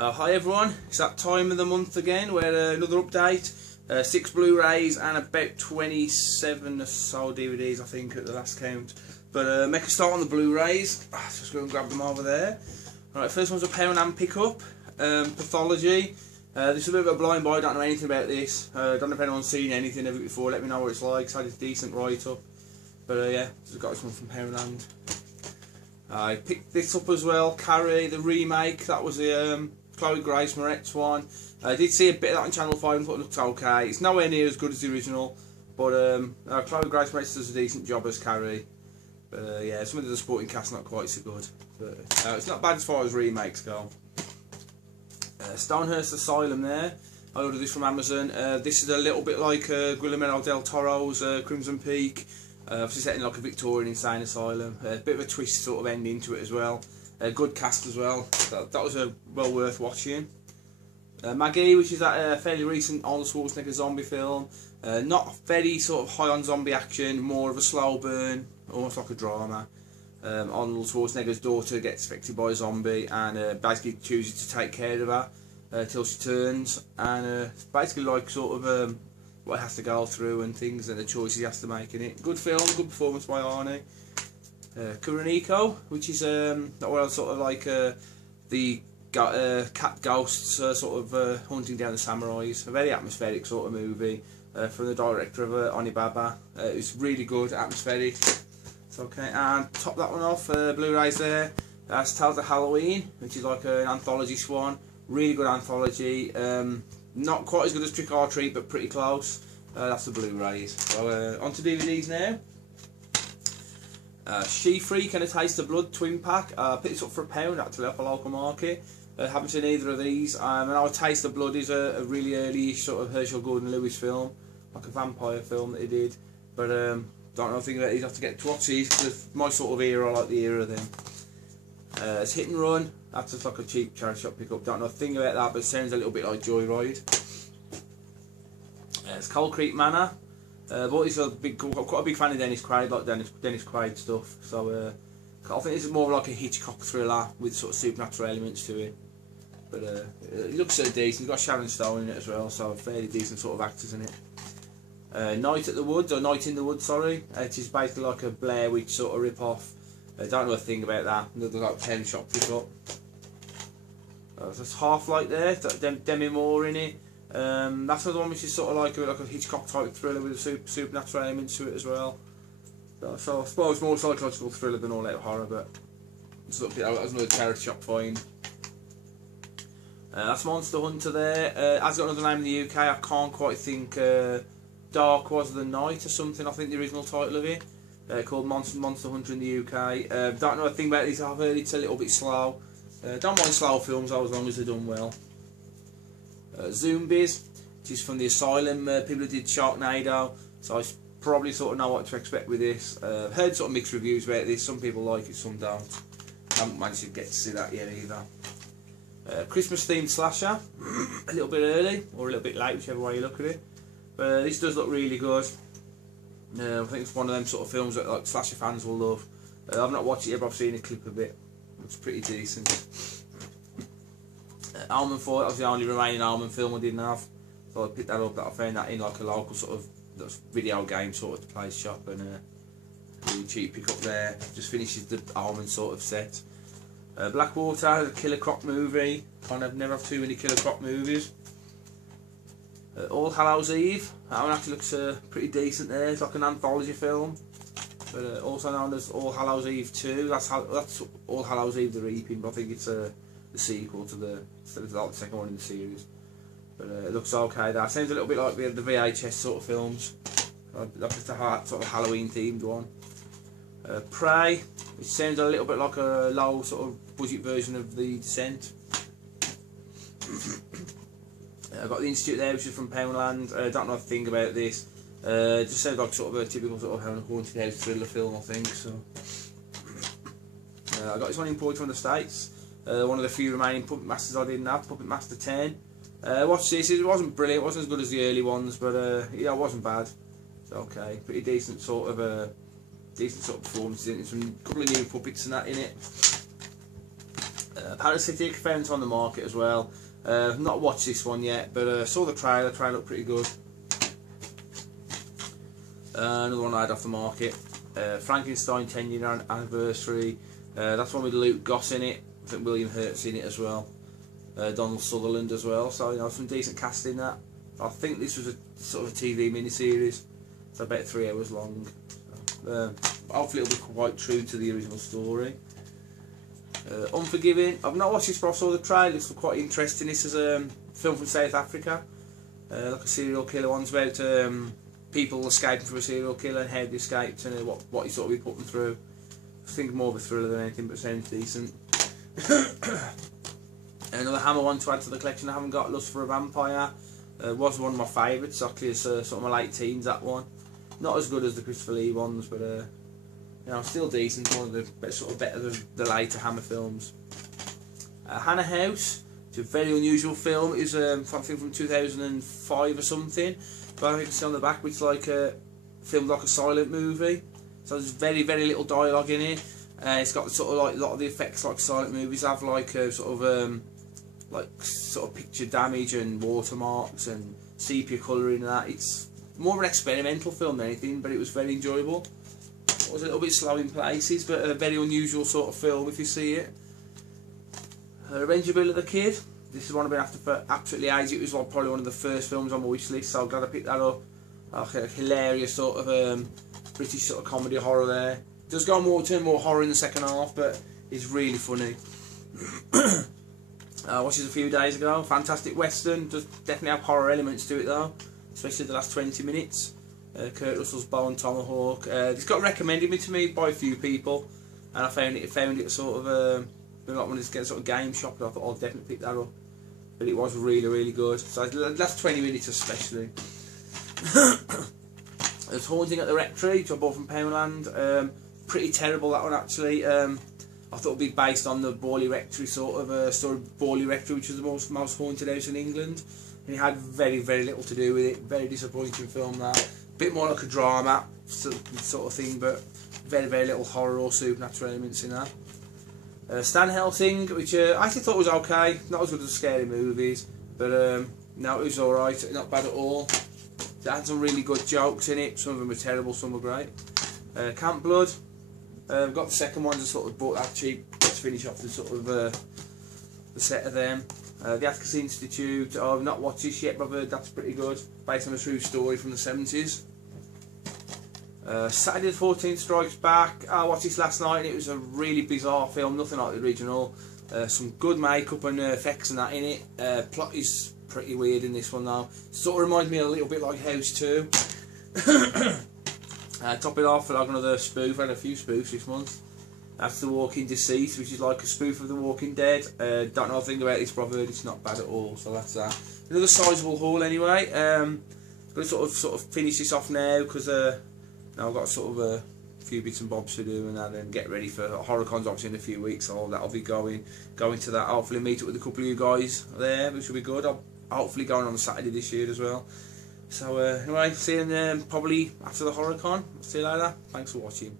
Hi everyone, it's that time of the month again where another update, 6 Blu-rays and about 27 or so DVDs I think at the last count. But make a start on the Blu-rays, just go and grab them over there. Alright, first one's a £1 pickup, Pathology. This is a bit of a blind buy, I don't know anything about this, don't know if anyone's seen anything of it before, let me know what it's like. It's had a decent write-up, but yeah, just got this one from Poundland. I picked this up as well, Carrie, the remake. That was the Chloe Grace Moretz one. I did see a bit of that on Channel 5 and thought it looked okay. It's nowhere near as good as the original, but Chloe Grace Moretz does a decent job as Carrie. But yeah, some of the supporting cast not quite so good. But it's not bad as far as remakes go. Stonehurst Asylum there. I ordered this from Amazon. This is a little bit like Guillermo del Toro's Crimson Peak. Obviously set in like a Victorian insane asylum. A bit of a twist sort of ending to it as well. Good cast as well. That was well worth watching. Maggie, which is that fairly recent Arnold Schwarzenegger zombie film. Not very sort of high on zombie action, more of a slow burn, almost like a drama. Arnold Schwarzenegger's daughter gets affected by a zombie and basically chooses to take care of her till she turns. And it's basically like sort of what he has to go through and things and the choices he has to make in it. Good film, good performance by Arnie. Kuroniko, which is well, sort of like the cat ghosts sort of hunting down the samurais. A very atmospheric sort of movie from the director of Onibaba. It's really good, atmospheric. It's okay. And top that one off, Blu-rays there. That's Tales of Halloween, which is like an anthology swan. Really good anthology. Not quite as good as Trick or Treat, but pretty close. That's the Blu-rays. So on to DVDs now. She Freak and A Taste of Blood twin pack. Picked this up for £1 actually off a local market. Haven't seen either of these. And A Taste of Blood is a really early sort of Herschel Gordon Lewis film, like a vampire film that he did. But don't know anything about these. I have to get to watch these because my sort of era. I like the era of them. It's Hit and Run. That's just like a cheap charity shop pickup. Don't know a thing about that, but it sounds a little bit like Joyride. It's Cold Creek Manor. But he's quite a big fan of Dennis Quaid, like Dennis Quaid stuff. So I think this is more like a Hitchcock thriller with sort of supernatural elements to it. But it looks so decent. It's got Sharon Stone in it as well, so fairly decent sort of actors in it. Night at the Woods, or Night in the Woods, sorry. It is basically like a Blair Witch sort of rip-off. Don't know a thing about that. Another like 10 shop pick-up. There's Half-Light there. It's got Demi Moore in it. That's another one which is sort of like a Hitchcock type thriller with a supernatural element to it as well. So I suppose more psychological thriller than all out horror, but it's that was another charity shop find. That's Monster Hunter there. Has got another name in the UK. I can't quite think. Dark Was the Night or something. I think the original title of it. Called Monster Hunter in the UK. Don't know a thing about this. I've heard it's a little bit slow. Don't mind slow films though, as long as they're done well. Zombies, which is from the Asylum people who did Sharknado, so I probably sort of know what to expect with this. Heard sort of mixed reviews about this, some people like it, some don't. Haven't managed to get to see that yet either. Christmas themed slasher, a little bit early or a little bit late, whichever way you look at it. But this does look really good. I think it's one of them sort of films that like slasher fans will love. I've not watched it yet, but I've seen a clip of it. Looks pretty decent. Almond Fort, that was the only remaining Almond film I didn't have, so I picked that up. I found that in like a local sort of video game sort of place shop, and really cheap pick up there. Just finishes the Almond sort of set. Blackwater, the Killer Croc movie. Kind of never have too many Killer Croc movies. All Hallows Eve. That one actually looks pretty decent there. It's like an anthology film, but also known as All Hallows Eve 2. That's All Hallows Eve the Reaping, but I think it's the sequel to the second one in the series. But it looks okay. That seems a little bit like the VHS sort of films, like it's a sort of Halloween themed one. Prey, which sounds a little bit like a low sort of budget version of The Descent. I've got The Institute there, which is from Poundland. Don't know a thing about this. Just sounds like sort of a typical sort of haunted house thriller film, I think. So I got this one imported from the States. One of the few remaining Puppet Masters I didn't have, Puppet Master 10. Watched this, it wasn't brilliant, it wasn't as good as the early ones, but yeah, it wasn't bad. It's okay, pretty decent sort of performances in it, some couple of new puppets and that in it. Parasitic, found it on the market as well. Not watched this one yet, but saw the trailer. Trailer looked pretty good. Another one I had off the market. Frankenstein 10-year anniversary. That's one with Luke Goss in it. I think William Hurt's in it as well. Donald Sutherland as well. So you know, some decent cast in that. I think this was a sort of a TV miniseries. It's about 3 hours long. Hopefully it'll be quite true to the original story. Unforgiving. I've not watched this, but I saw the trailer. It's quite interesting. This is a film from South Africa, like a serial killer one's about people escaping from a serial killer and how they escaped and what he sort of be putting through. I think more of a thriller than anything, but it sounds decent. Another Hammer one to add to the collection I haven't got, Lust for a Vampire. Was one of my favourites, actually. It's sort of my late teens, that one. Not as good as the Christopher Lee ones, but you know, still decent. One of the sort of better than the later Hammer films. Hannah House. It's a very unusual film. It's something from 2005 or something. But I can see on the back, it's like filmed like a silent movie. So there's very little dialogue in it. It's got sort of like a lot of the effects like silent movies have, like sort of picture damage and watermarks and sepia colouring and that. It's more of an experimental film than anything, but it was very enjoyable. It was a little bit slow in places, but a very unusual sort of film if you see it. Revenge of Billy the Kid. This is one I've been after for absolutely ages. It was like probably one of the first films on my wish list, so I'm glad I picked that up. A hilarious sort of British sort of comedy horror there. It does go turn more horror in the second half, but it's really funny. I watched this a few days ago. Fantastic Western. Does definitely have horror elements to it though, especially the last 20 minutes. Kurt Russell's Bone Tomahawk. It's got recommended to me by a few people, and I found it sort of like one of these sort of game shop, and I thought I'll definitely pick that up. But it was really good. So the last 20 minutes especially. There's Haunting at the Rectory, which I bought from Poundland. Pretty terrible, that one actually. I thought it would be based on the Bluray Rectory sort of story. Bluray Rectory, which is the most haunted house in England, and it had very little to do with it. Very disappointing film that. Bit more like a drama sort of thing, but very little horror or supernatural elements in that. Stan Helsing, which I actually thought was okay. Not as good as scary movies, but no, it was alright. Not bad at all. It had some really good jokes in it. Some of them were terrible, some were great. Camp Blood. I've got the second one, just sort of bought that cheap to finish off the sort of the set of them. The Atticus Institute. I've not watched this yet, but I've heard that's pretty good. Based on a true story from the 70s. Saturday the 14th Strikes Back. I watched this last night and it was a really bizarre film, nothing like the original. Some good makeup and effects and that in it. Plot is pretty weird in this one though. Sort of reminds me a little bit like House 2. Top it off, like another spoof. I had a few spoofs this month. That's The Walking Deceased, which is like a spoof of The Walking Dead. Don't know a thing about this, but I've heard it's not bad at all, so that's that. Another sizable haul anyway. Going to sort of finish this off now because now I've got sort of a few bits and bobs to do and that, and get ready for Horrorcon's obviously in a few weeks, so that'll be going to that. Hopefully meet up with a couple of you guys there, which will be good. I'll hopefully going on Saturday this year as well. So anyway, see you probably after the Horrorcon. See you later. Thanks for watching.